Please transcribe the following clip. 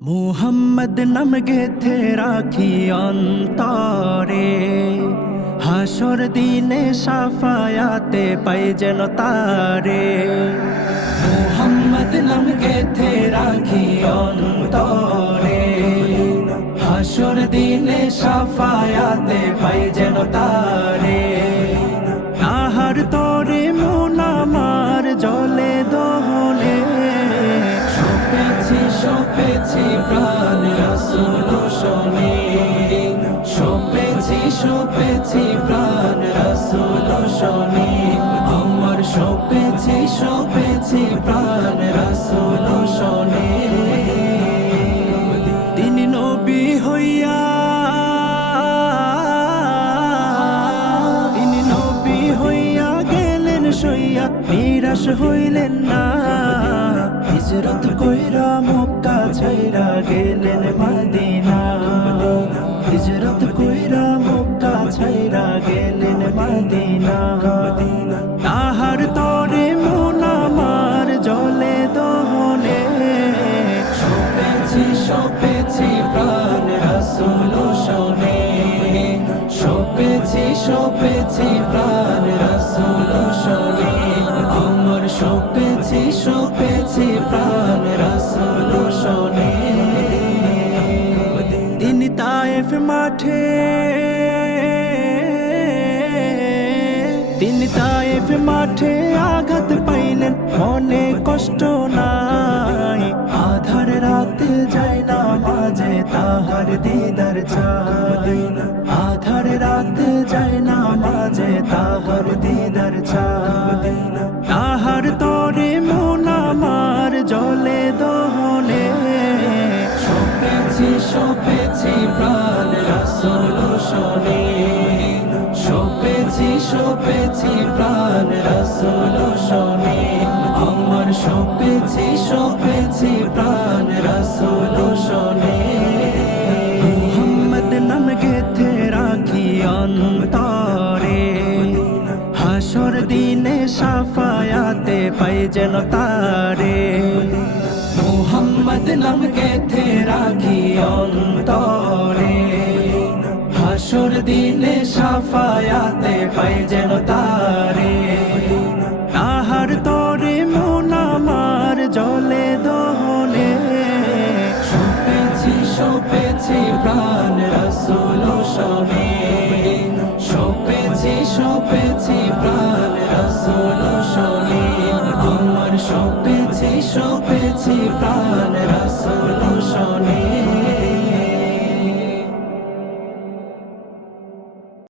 মুহাম্মদ নাম গেথে রাখি অন্তরে, হাসর দিনে সাফায়াতে পাই যেন তারে। মুহাম্মদ নাম গেথে রাখি অন্তরে, হাসর দিনে সাফায়াতে পাই যেন তারে। তাহার তরে মন আমার জলে দহনে, সপেছি প্রাণ রাসূল শোনে, সপেছি প্রাণ রাসূল শোনে, আমার সপেছি প্রাণ রাসূল শোনে। তিনি নবী হইয়া গেলেন সইয়া, নিরাশ হইলেন না। হিজরত কইরা মক্কা ছাইরা গেলেন মদিনা, হিজরত কইরা মক্কা ছাইরা গেলেন মদিনা। তাহার তরে মন আমার জলে দহনে, সপেছি প্রাণ রাসূল শোনে, সপেছি প্রাণ রাসূল শোনে, আমার সপেছি প্রাণ রাসূল শোনে। তিনি তায়েফ মাঠে আঘাত পাইলেন, মনে কষ্ট নাই। আধার রাতে যায় না মাঝে তাহার দিদার চাই, আধার রাতে যায় না মাঝে তাহার দিদার চাই। তাহার তরে মন আমার জলে দহনে, সপেছি প্রাণ রাসূল শোনে, সপেছি প্রাণ রাসূল শোনে, আমার সপেছি প্রাণ রাসূল শোনে। মুহাম্মদ নাম গেথে রাখি অন্তরে, হাসর দিনে সাফায়াতে পাই যেন তারে। মুহাম্মদ নাম গেথে রাখি অন্তরে, হাসর দিনে সাফায়াতে পাই যেন তারে। তাহার তরে মন আমার জলে দহনে, সপেছি প্রাণ রাসূল শোনে, সপেছি প্রাণ রাসূল শোনে, আমার সপেছি প্রাণ